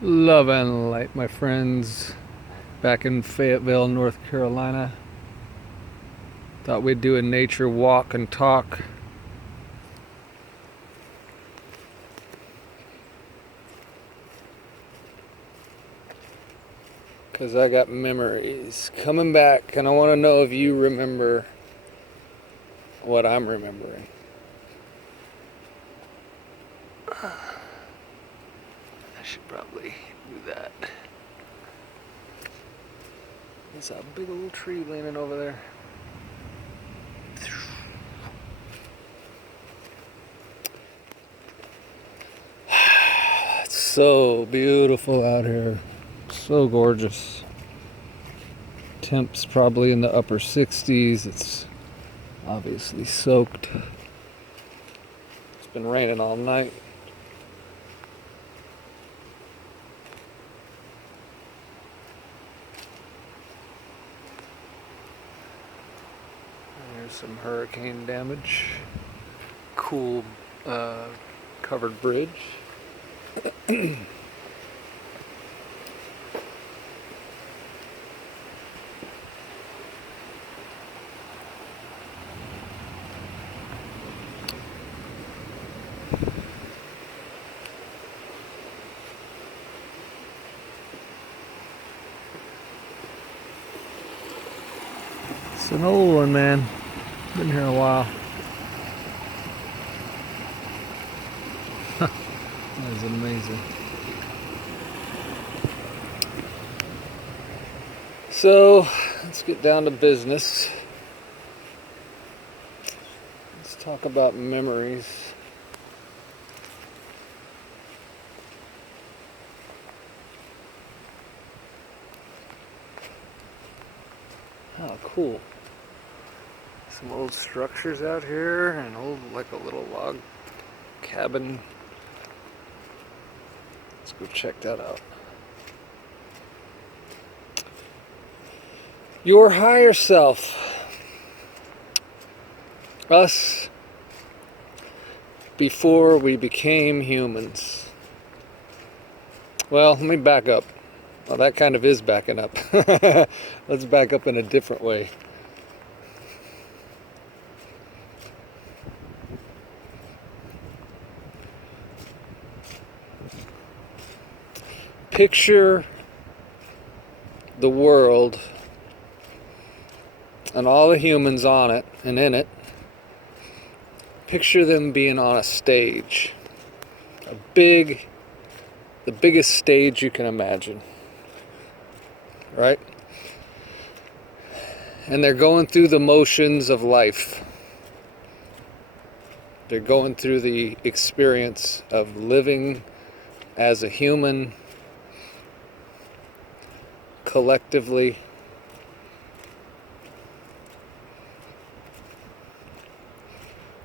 Love and light, my friends. Back in Fayetteville, North Carolina. Thought we'd do a nature walk and talk. Because I got memories coming back, and I want to know if you remember what I'm remembering. I should probably do that. There's a big old tree leaning over there. It's so beautiful out here. So gorgeous. Temps probably in the upper 60s. It's obviously soaked. It's been raining all night. There's some hurricane damage. Cool covered bridge. It's an old one, man. Been here a while. That is amazing. So, let's get down to business. Let's talk about memories. Oh, cool. Some old structures out here, and like a little log cabin. Let's go check that out. Your higher self. Us before we became humans. Well, let me back up. Well, that kind of is backing up. Let's back up in a different way. Picture the world and all the humans on it and in it. Picture them being on a stage. The biggest stage you can imagine. Right? And they're going through the motions of life. They're going through the experience of living as a human, collectively.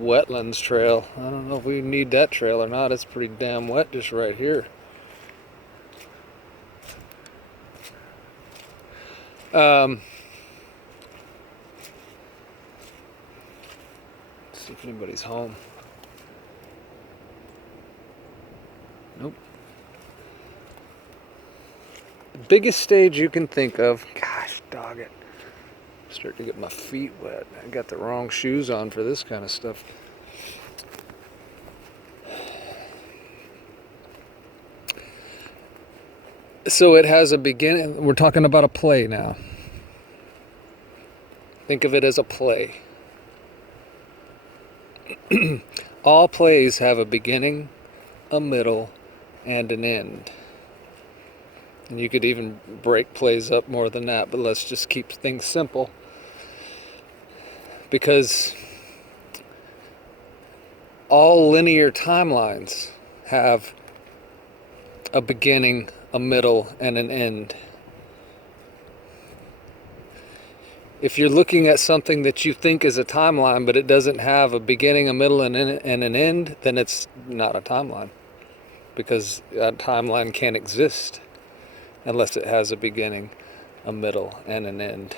Wetlands trail. I don't know if we need that trail or not. It's pretty damn wet just right here. See if anybody's home. Nope. The biggest stage you can think of. Gosh, dog it. I'm starting to get my feet wet. I got the wrong shoes on for this kind of stuff. So it has a beginning. We're talking about a play now. Think of it as a play. All plays have a beginning, a middle, and an end. And you could even break plays up more than that, but let's just keep things simple. Because all linear timelines have a beginning, a middle, and an end. If you're looking at something that you think is a timeline, but it doesn't have a beginning, a middle, and an end, then it's not a timeline. Because a timeline can't exist unless it has a beginning, a middle, and an end.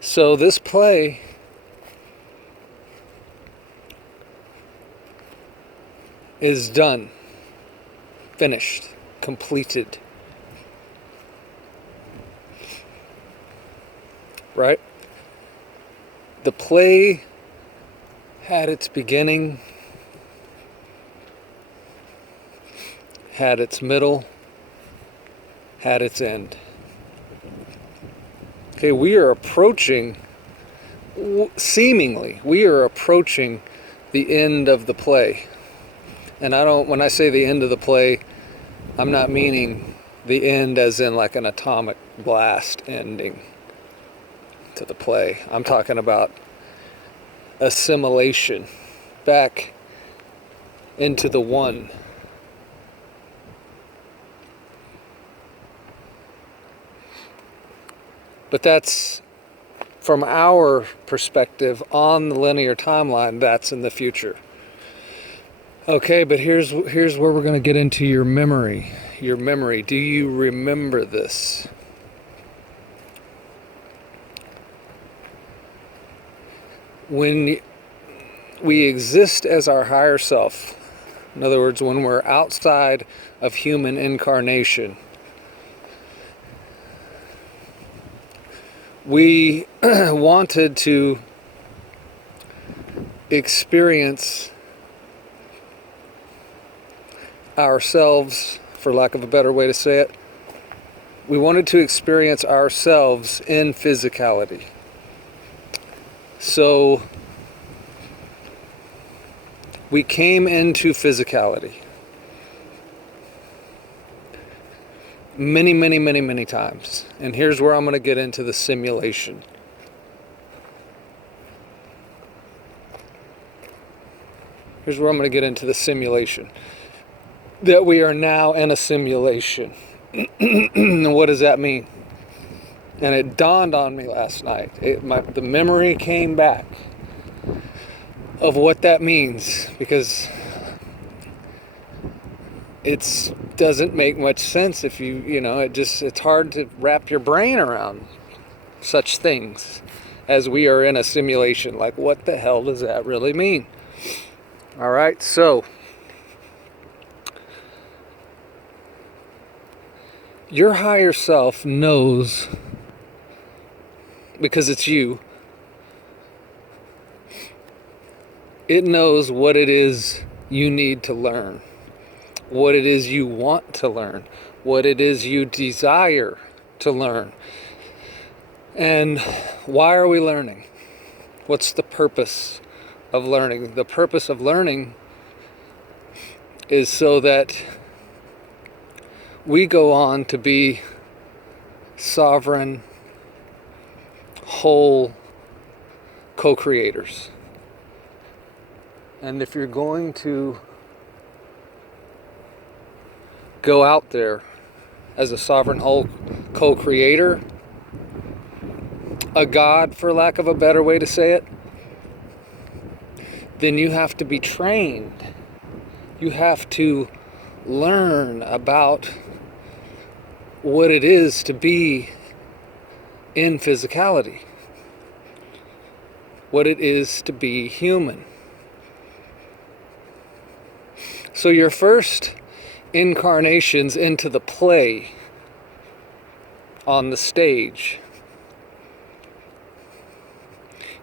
So this play is done, finished, completed. Right? The play had its beginning, had its middle, had its end. Okay, we are approaching, seemingly, we are approaching the end of the play. And when I say the end of the play, I'm not meaning the end as in like an atomic blast ending to the play. I'm talking about assimilation back into the one. But that's, from our perspective on the linear timeline, that's in the future. Okay, but here's where we're going to get into your memory. Your memory. Do you remember this? When we exist as our higher self, in other words, when we're outside of human incarnation, we wanted to experience ourselves, for lack of a better way to say it, we wanted to experience ourselves in physicality. So we came into physicality many times. And here's where I'm going to get into the simulation. Here's where I'm going to get into the simulation. That we are now in a simulation. What does that mean? And it dawned on me last night. The memory came back of what that means, because it doesn't make much sense if it's hard to wrap your brain around such things as we are in a simulation. Like, what the hell does that really mean? All right, so your higher self knows, because it's you, it knows what it is you need to learn, what it is you want to learn, what it is you desire to learn. And why are we learning? What's the purpose of learning? The purpose of learning is so that we go on to be sovereign, whole co-creators. And if you're going to go out there as a sovereign whole co-creator, a God, for lack of a better way to say it, then you have to be trained. You have to learn about what it is to be in physicality, what it is to be human. So your first incarnations into the play on the stage,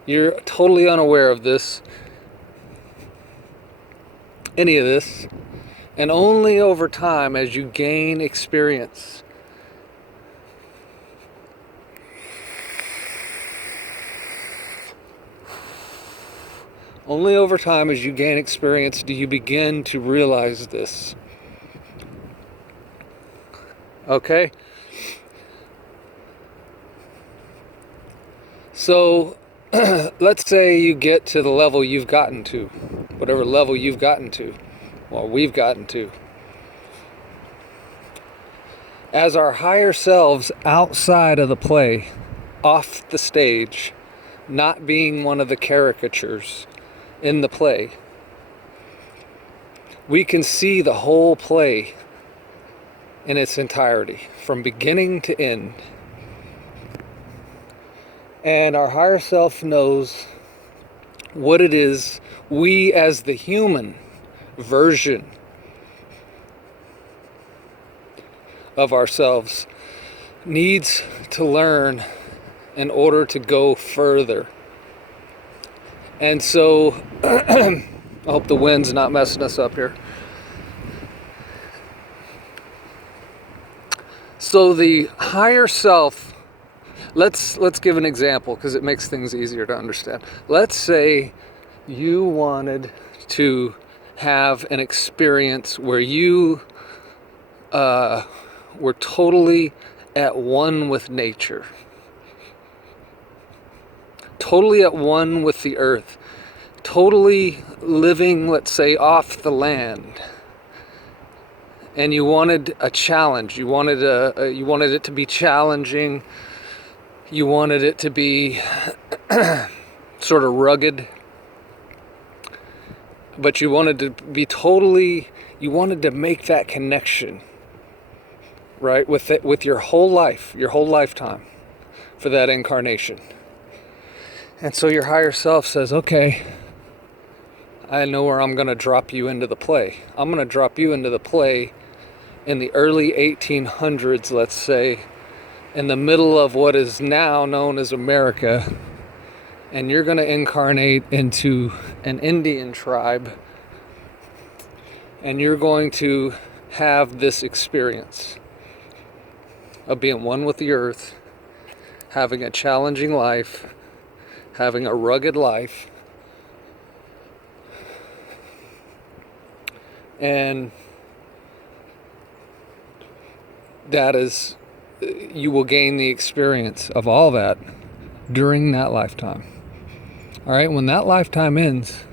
you're totally unaware of this, any of this, and only over time, as you gain experience, only over time as you gain experience do you begin to realize this. Okay? So, let's say you get to the level you've gotten to, whatever level you've gotten to, well, we've gotten to. As our higher selves outside of the play, off the stage, not being one of the caricatures in the play, we can see the whole play in its entirety, from beginning to end. And our higher self knows what it is we as the human version of ourselves needs to learn in order to go further. And so, I hope the wind's not messing us up here. So the higher self, let's give an example because it makes things easier to understand. Let's say you wanted to have an experience where you were totally at one with nature, totally at one with the earth, totally living, let's say, off the land. And you wanted a challenge. You wanted it to be challenging. You wanted it to be sort of rugged. But you wanted to be you wanted to make that connection, right? With your whole life, your whole lifetime for that incarnation. And so your higher self says, okay, I know where I'm going to drop you into the play. I'm going to drop you into the play in the early 1800s, let's say, in the middle of what is now known as America. And you're going to incarnate into an Indian tribe. And you're going to have this experience of being one with the earth, having a challenging life, having a rugged life. And that is, you will gain the experience of all that during that lifetime. All right, when that lifetime ends,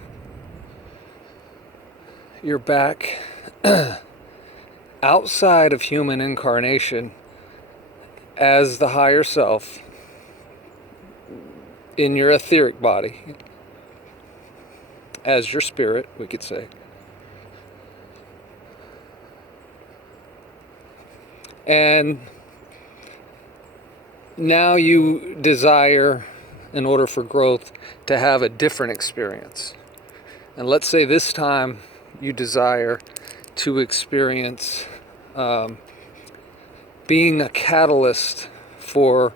you're back outside of human incarnation as the higher self in your etheric body, as your spirit, we could say. And now you desire, in order for growth, to have a different experience. And let's say this time you desire to experience being a catalyst for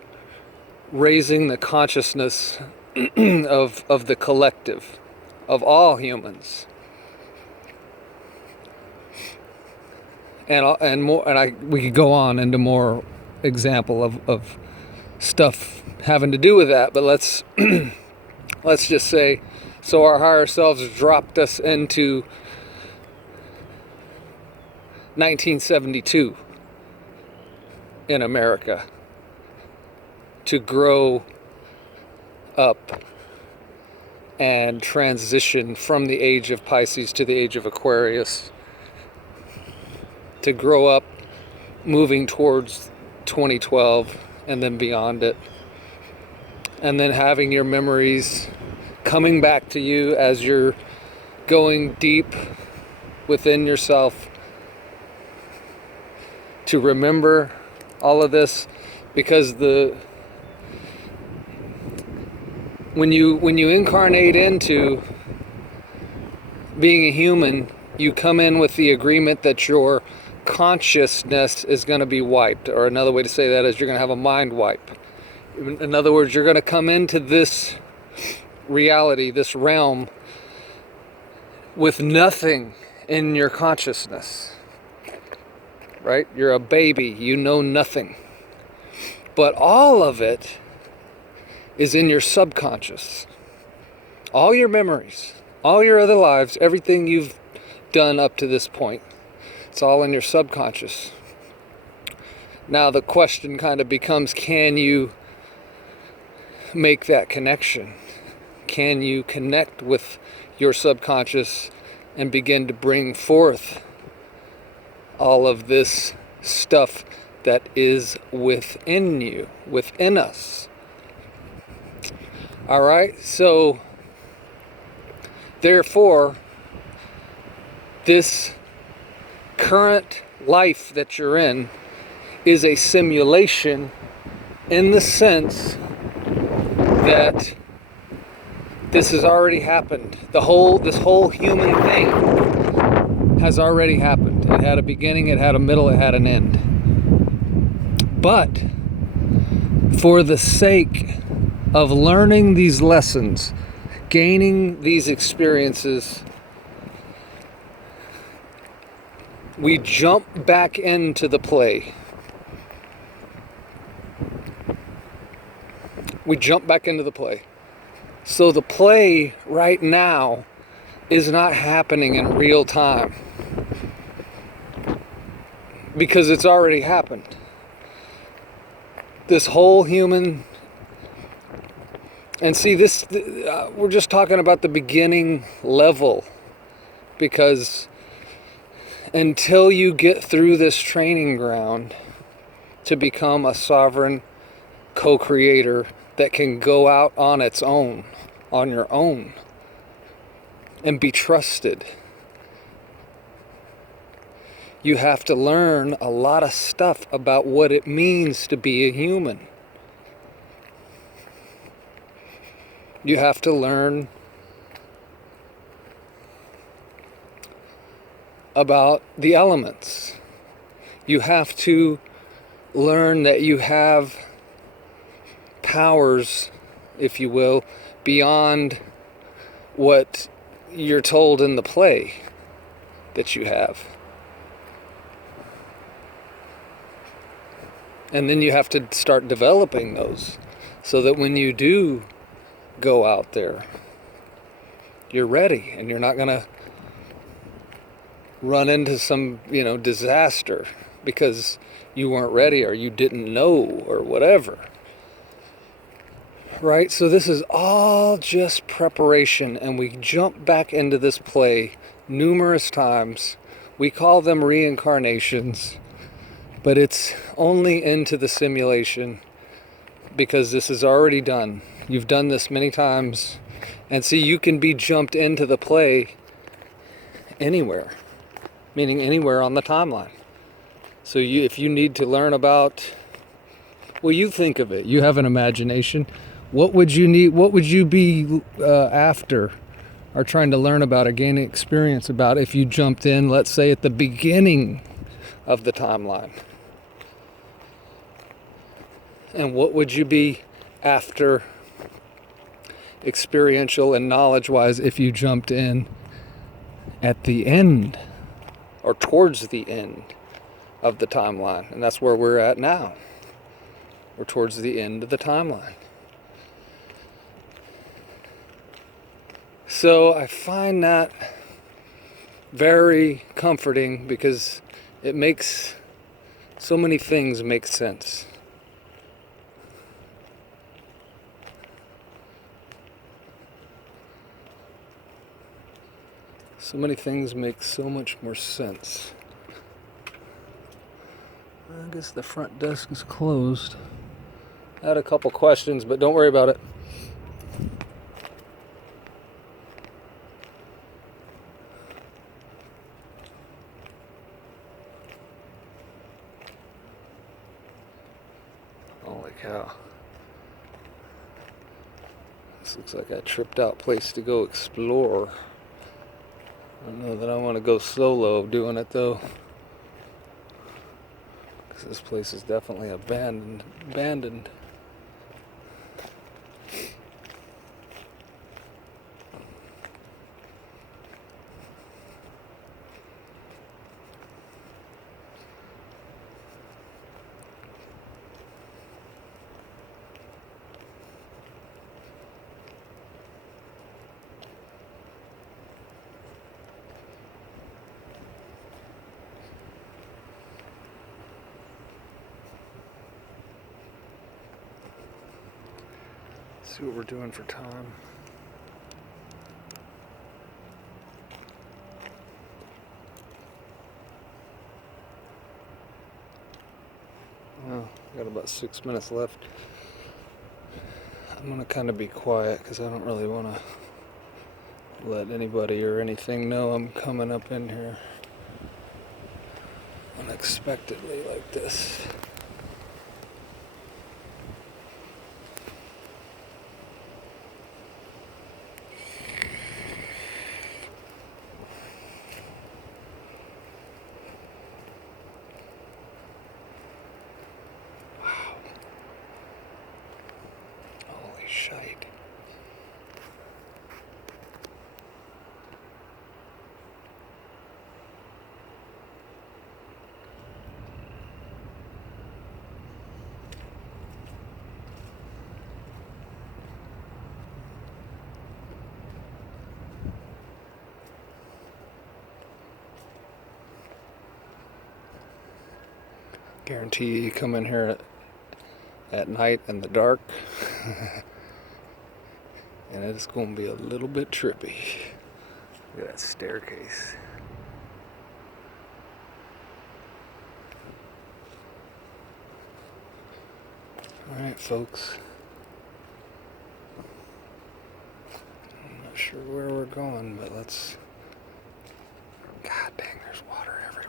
raising the consciousness of the collective, of all humans. And more, we could go on into more example of stuff having to do with that, but let's just say, so our higher selves dropped us into 1972 in America to grow up and transition from the age of Pisces to the age of Aquarius, to grow up moving towards 2012 and then beyond it, and then having your memories coming back to you as you're going deep within yourself to remember all of this, because when you incarnate into being a human, you come in with the agreement that your consciousness is going to be wiped, or another way to say that is you're going to have a mind wipe. In other words, you're going to come into this reality, this realm, with nothing in your consciousness, right? You're a baby, you know nothing, but all of it is in your subconscious. All your memories, all your other lives, everything you've done up to this point, it's all in your subconscious. Now the question kind of becomes, can you make that connection? Can you connect with your subconscious and begin to bring forth all of this stuff that is within you, within us? All right, so therefore, this current life that you're in is a simulation, in the sense that this has already happened. This whole human thing has already happened. It had a beginning, it had a middle, it had an end. But for the sake of learning these lessons, gaining these experiences, we jump back into the play. We jump back into the play. So the play right now is not happening in real time because it's already happened. This whole human, and see this, we're just talking about the beginning level, because until you get through this training ground to become a sovereign co-creator that can go out on its own, on your own, and be trusted, you have to learn a lot of stuff about what it means to be a human. You have to learn about the elements. You have to learn that you have powers, if you will, beyond what you're told in the play that you have. And then you have to start developing those so that when you do go out there, you're ready and you're not going to run into some, disaster because you weren't ready or you didn't know or whatever. Right? So this is all just preparation, and we jump back into this play numerous times. We call them reincarnations, but it's only into the simulation because this is already done. You've done this many times, and see, you can be jumped into the play anywhere, meaning anywhere on the timeline. So if you need to learn about, well, you think of it, you have an imagination. What would you need? What would you be after or trying to learn about or gain experience about if you jumped in, let's say, at the beginning of the timeline? And what would you be after, experiential and knowledge-wise, if you jumped in at the end or towards the end of the timeline? And that's where we're at now. We're towards the end of the timeline. So I find that very comforting because it makes so many things make sense. So many things make so much more sense. I guess the front desk is closed. I had a couple questions, but don't worry about it. Holy cow. This looks like a tripped out place to go explore. I don't know that I want to go solo doing it though. Because this place is definitely abandoned. See what we're doing for time. Well, got about 6 minutes left. I'm gonna kind of be quiet because I don't really want to let anybody or anything know I'm coming up in here unexpectedly like this. Guarantee you come in here at night in the dark and it's going to be a little bit trippy. Look at that staircase. Alright, folks. I'm not sure where we're going, but let's... God dang, there's water everywhere.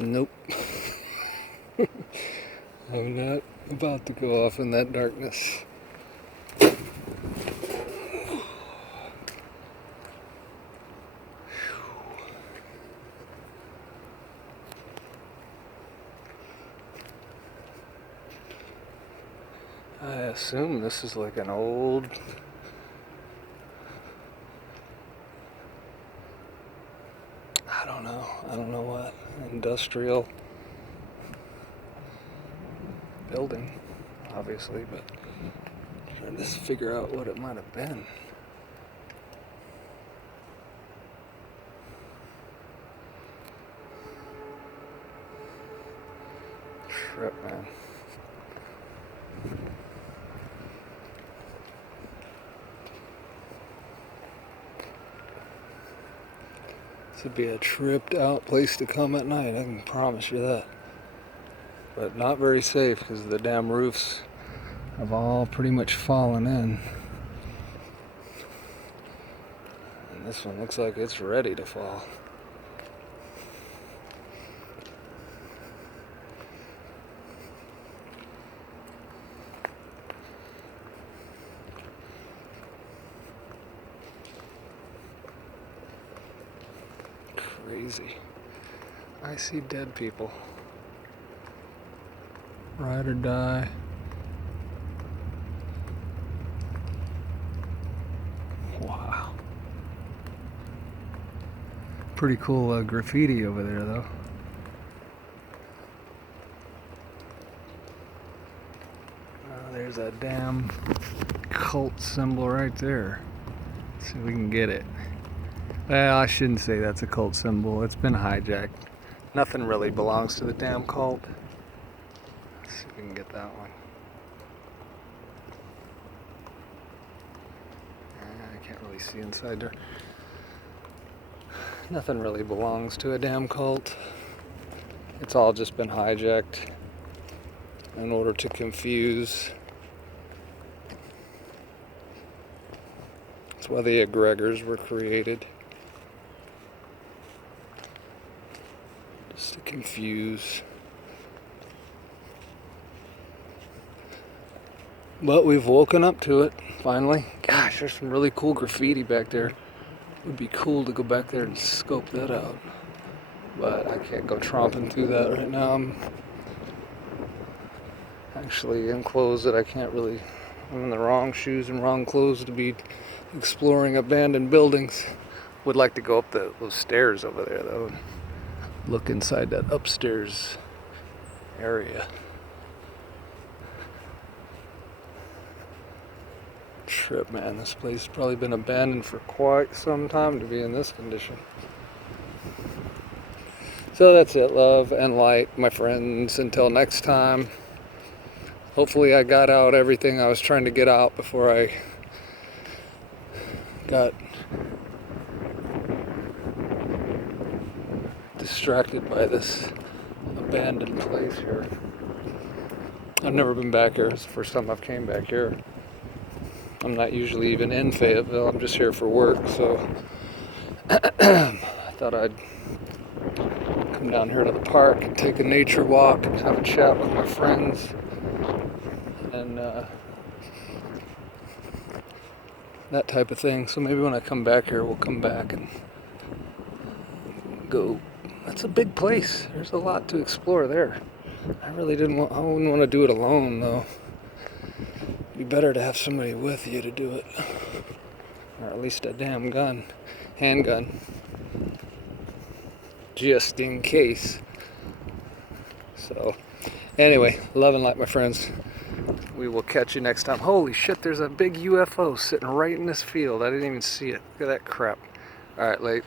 Nope. I'm not about to go off in that darkness. I assume this is like an old... I don't know what. Industrial building, obviously, but trying to figure out what it might have been. Trip, man. This would be a tripped out place to come at night, I can promise you that. But not very safe because the damn roofs have all pretty much fallen in. And this one looks like it's ready to fall. Crazy. I see dead people. Ride or die. Wow. Pretty cool graffiti over there, though. There's that damn cult symbol right there. Let's see if we can get it. Well, I shouldn't say that's a cult symbol. It's been hijacked. Nothing really belongs to the damn cult. Let's see if we can get that one. I can't really see inside there. Nothing really belongs to a damn cult. It's all just been hijacked in order to confuse. That's why the egregors were created. Just to confuse. But we've woken up to it, finally. Gosh, there's some really cool graffiti back there. It would be cool to go back there and scope that out. But I can't go tromping through that right now. I'm actually enclosed that I can't really... I'm in the wrong shoes and wrong clothes to be exploring abandoned buildings. Would like to go up those stairs over there, though. Look inside that upstairs area. Trip, man. This place has probably been abandoned for quite some time to be in this condition. So that's it, love and light, my friends. Until next time. Hopefully I got out everything I was trying to get out before I got distracted by this abandoned place here. I've never been back here. It's the first time I've came back here. I'm not usually even in Fayetteville. I'm just here for work, so I thought I'd come down here to the park and take a nature walk and have a chat with my friends. And that type of thing. So maybe when I come back here, we'll come back and go. That's a big place. There's a lot to explore there. I wouldn't want to do it alone though. Be better to have somebody with you to do it. Or at least a damn gun. Handgun. Just in case. So, anyway, love and light, my friends. We will catch you next time. Holy shit, there's a big UFO sitting right in this field. I didn't even see it. Look at that crap. Alright, late.